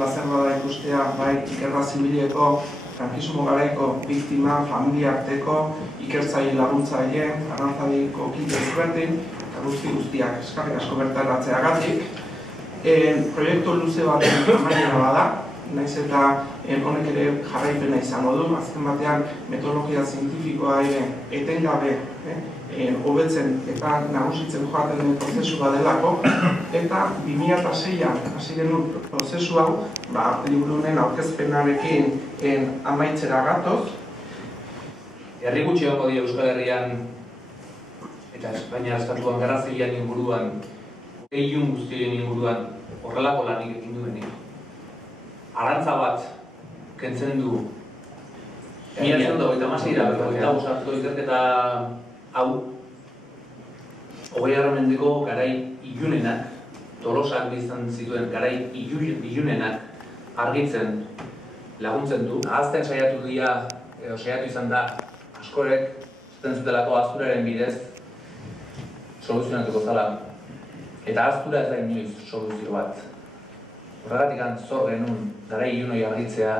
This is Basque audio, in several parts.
plazer bada ikustea bai Gerra Zibileko, frankismo garaiko biktima, familia arteko, ikertzaile laguntzaile, arrantzaliko kide ezberdin, eta guztiak eskerrik asko bertaratzeagatik. Proiektu luze baten amaiera bada, naiz eta honek ere jarraipena izango du, azken batean metodologia zientifikoa ere etengabe hobetzen eta nagusitzen joaten den prozesu badelako, eta 2006an hasi genuen prozesu hau, liburu honen aurkezpenarekin amaitzera gatoz. Herri gutxi egongo dira Euskal Herrian eta Espainia estatuan Gerra Zibilaren inguruan, ilun guztien inguruan horrelako lanik egin duenik. Arantza bat kentzen du 1926 hartuko ikerketa hau 20. mendeko garai ilunenak, Tolosak izan zituen garai ilunenak argitzen laguntzen du. Ahazten saiatu izan da askorek zuten zutelako ahazturaren bidez soluzionatuko zala. Eta ahaztura ez da inoiz soluzio bat. Horregatik zor genuen garai ilunoi argitzea,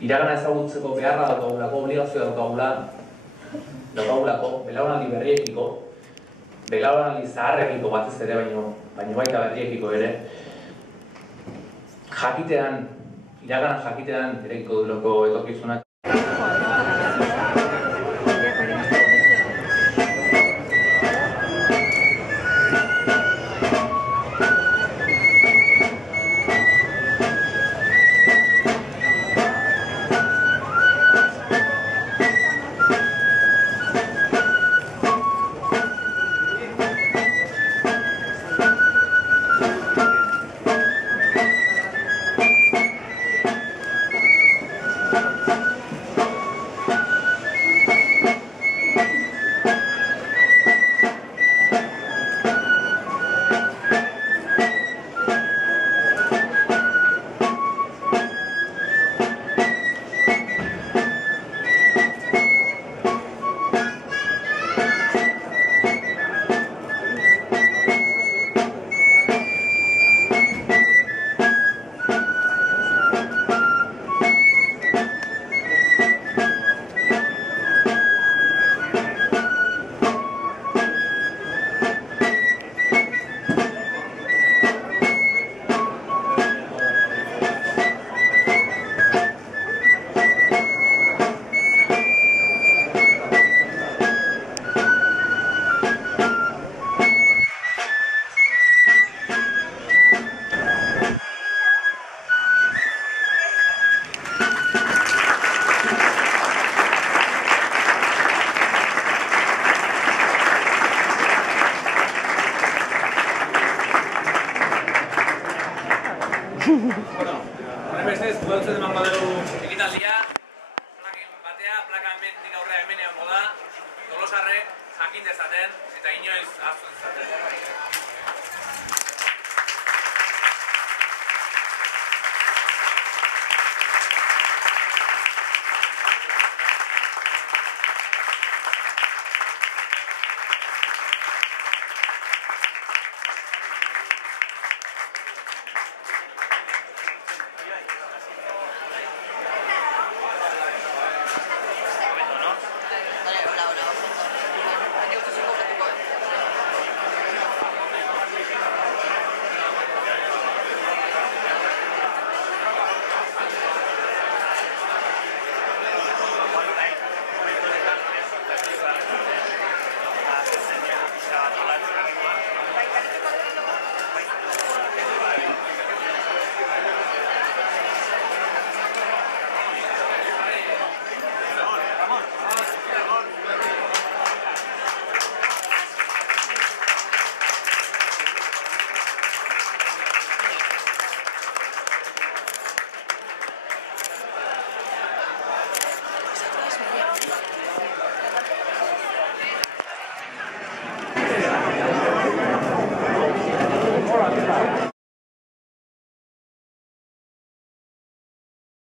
iragana ezagutzeko beharra daukagulako, obligazioa daukagulako, belaunaldi berriekiko, belaunaldi zaharrekiko batez ere, baino baita berriekiko ere, jakitean, iraganan jakitean erekiko duloko etorkizunak. Horren bestez, gudatzen eman badeu ekitaldia, plaka hemendik aurrera hemenean moda, Tolosarrek jakin dezaten eta inoiz ahaztu dezaten.